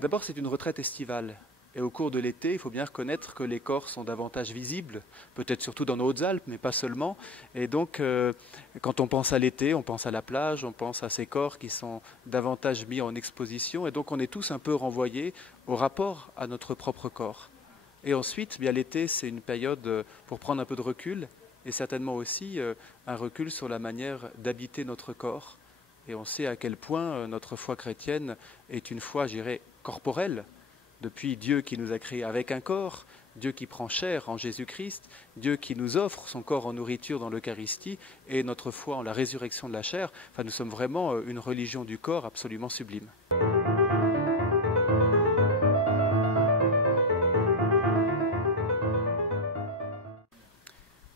D'abord, c'est une retraite estivale. Et au cours de l'été, il faut bien reconnaître que les corps sont davantage visibles, peut-être surtout dans nos Hautes-Alpes, mais pas seulement. Et donc, quand on pense à l'été, on pense à la plage, on pense à ces corps qui sont davantage mis en exposition. Et donc, on est tous un peu renvoyés au rapport à notre propre corps. Et ensuite, bien l'été, c'est une période pour prendre un peu de recul, et certainement aussi un recul sur la manière d'habiter notre corps. Et on sait à quel point notre foi chrétienne est une foi, je dirais, corporelle. Depuis Dieu qui nous a créés avec un corps, Dieu qui prend chair en Jésus-Christ, Dieu qui nous offre son corps en nourriture dans l'Eucharistie et notre foi en la résurrection de la chair. Enfin, nous sommes vraiment une religion du corps absolument sublime.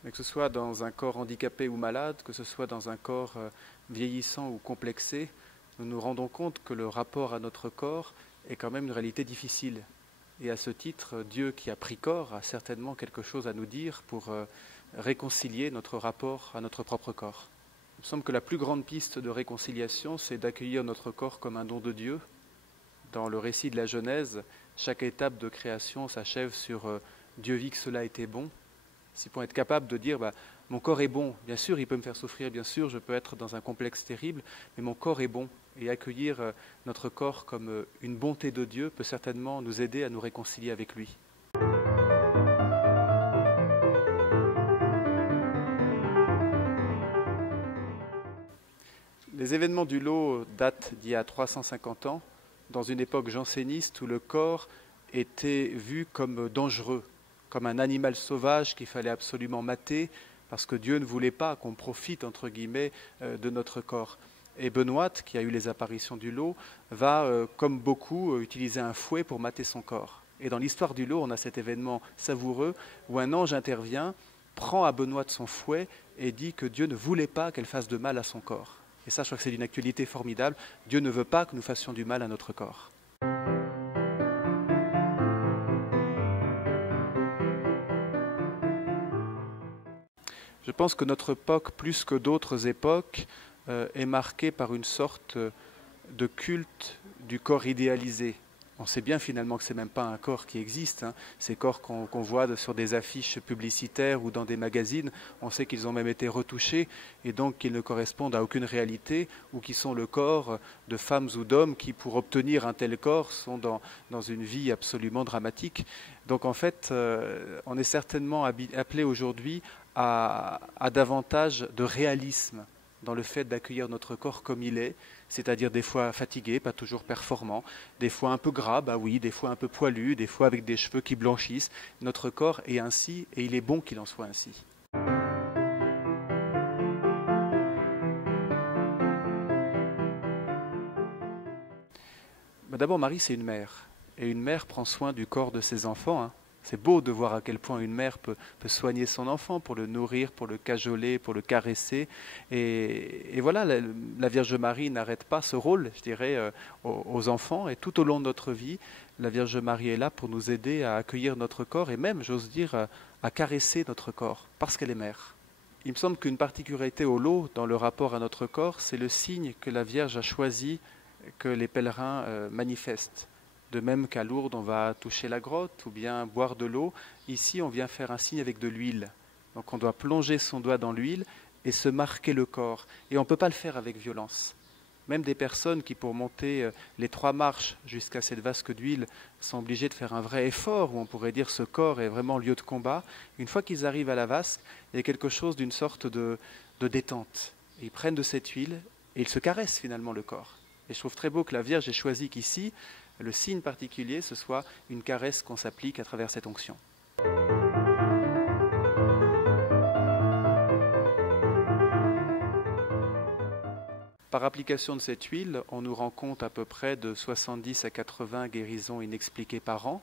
Mais que ce soit dans un corps handicapé ou malade, que ce soit dans un corps vieillissant ou complexé, nous nous rendons compte que le rapport à notre corps est quand même une réalité difficile. Et à ce titre, Dieu qui a pris corps a certainement quelque chose à nous dire pour réconcilier notre rapport à notre propre corps. Il me semble que la plus grande piste de réconciliation, c'est d'accueillir notre corps comme un don de Dieu. Dans le récit de la Genèse, chaque étape de création s'achève sur Dieu vit que cela était bon. Si pour être capable de dire mon corps est bon, bien sûr il peut me faire souffrir, bien sûr je peux être dans un complexe terrible, mais mon corps est bon. Et accueillir notre corps comme une bonté de Dieu peut certainement nous aider à nous réconcilier avec lui. Les événements du lot datent d'il y a 350 ans, dans une époque janséniste où le corps était vu comme dangereux, comme un animal sauvage qu'il fallait absolument mater, parce que Dieu ne voulait pas qu'on profite, entre guillemets, de notre corps. Et Benoît, qui a eu les apparitions du lot, va, comme beaucoup, utiliser un fouet pour mater son corps. Et dans l'histoire du lot, on a cet événement savoureux où un ange intervient, prend à Benoît son fouet et dit que Dieu ne voulait pas qu'elle fasse de mal à son corps. Et ça, je crois que c'est d'une actualité formidable. Dieu ne veut pas que nous fassions du mal à notre corps. Je pense que notre époque, plus que d'autres époques, est marquée par une sorte de culte du corps idéalisé. On sait bien finalement que ce n'est même pas un corps qui existe. Ces corps qu'on voit sur des affiches publicitaires ou dans des magazines, on sait qu'ils ont même été retouchés et donc qu'ils ne correspondent à aucune réalité ou qui sont le corps de femmes ou d'hommes qui, pour obtenir un tel corps, sont dans une vie absolument dramatique. Donc en fait, on est certainement appelé aujourd'hui à davantage de réalisme dans le fait d'accueillir notre corps comme il est, c'est-à-dire des fois fatigué, pas toujours performant, des fois un peu gras, oui, des fois un peu poilu, des fois avec des cheveux qui blanchissent. Notre corps est ainsi et il est bon qu'il en soit ainsi. D'abord, Marie, c'est une mère. Et une mère prend soin du corps de ses enfants. C'est beau de voir à quel point une mère peut soigner son enfant pour le nourrir, pour le cajoler, pour le caresser. Et voilà, la Vierge Marie n'arrête pas ce rôle, je dirais, aux enfants. Et tout au long de notre vie, la Vierge Marie est là pour nous aider à accueillir notre corps et même, j'ose dire, à caresser notre corps, parce qu'elle est mère. Il me semble qu'une particularité au lot dans le rapport à notre corps, c'est le signe que la Vierge a choisi que les pèlerins manifestent. De même qu'à Lourdes, on va toucher la grotte ou bien boire de l'eau. Ici, on vient faire un signe avec de l'huile. Donc on doit plonger son doigt dans l'huile et se marquer le corps. Et on ne peut pas le faire avec violence. Même des personnes qui, pour monter les 3 marches jusqu'à cette vasque d'huile, sont obligées de faire un vrai effort, où on pourrait dire ce corps est vraiment lieu de combat. Une fois qu'ils arrivent à la vasque, il y a quelque chose d'une sorte de détente. Et ils prennent de cette huile et ils se caressent finalement le corps. Et je trouve très beau que la Vierge ait choisi qu'ici, le signe particulier, ce soit une caresse qu'on s'applique à travers cette onction. Par application de cette huile, on nous rend compte à peu près de 70 à 80 guérisons inexpliquées par an.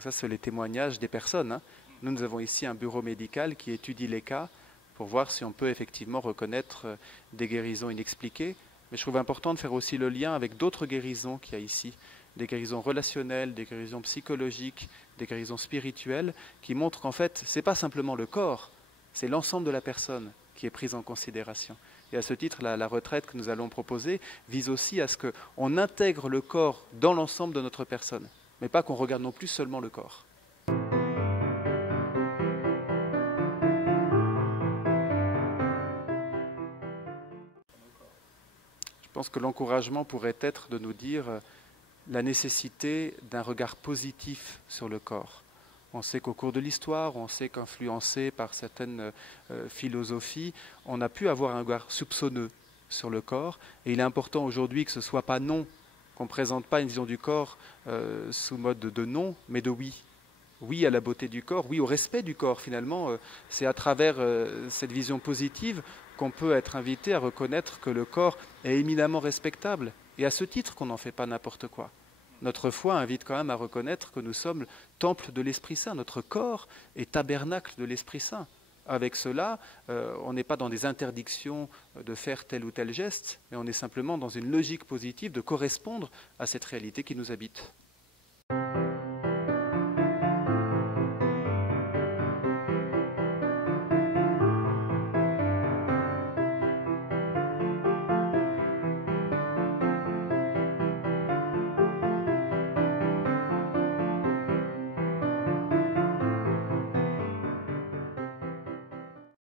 Ça, c'est les témoignages des personnes. Nous avons ici un bureau médical qui étudie les cas pour voir si on peut effectivement reconnaître des guérisons inexpliquées. Mais je trouve important de faire aussi le lien avec d'autres guérisons qu'il y a ici, des guérisons relationnelles, des guérisons psychologiques, des guérisons spirituelles, qui montrent qu'en fait, ce n'est pas simplement le corps, c'est l'ensemble de la personne qui est prise en considération. Et à ce titre, la retraite que nous allons proposer vise aussi à ce qu'on intègre le corps dans l'ensemble de notre personne, mais pas qu'on regarde non plus seulement le corps. Je pense que l'encouragement pourrait être de nous dire la nécessité d'un regard positif sur le corps. On sait qu'au cours de l'histoire, on sait qu'influencé par certaines philosophies, on a pu avoir un regard soupçonneux sur le corps. Et il est important aujourd'hui que ce ne soit pas non, qu'on ne présente pas une vision du corps sous mode de non, mais de oui. Oui à la beauté du corps, oui au respect du corps finalement. C'est à travers cette vision positive qu'on peut être invité à reconnaître que le corps est éminemment respectable. Et à ce titre qu'on n'en fait pas n'importe quoi. Notre foi invite quand même à reconnaître que nous sommes temple de l'Esprit Saint. Notre corps est tabernacle de l'Esprit Saint. Avec cela, on n'est pas dans des interdictions de faire tel ou tel geste, mais on est simplement dans une logique positive de correspondre à cette réalité qui nous habite.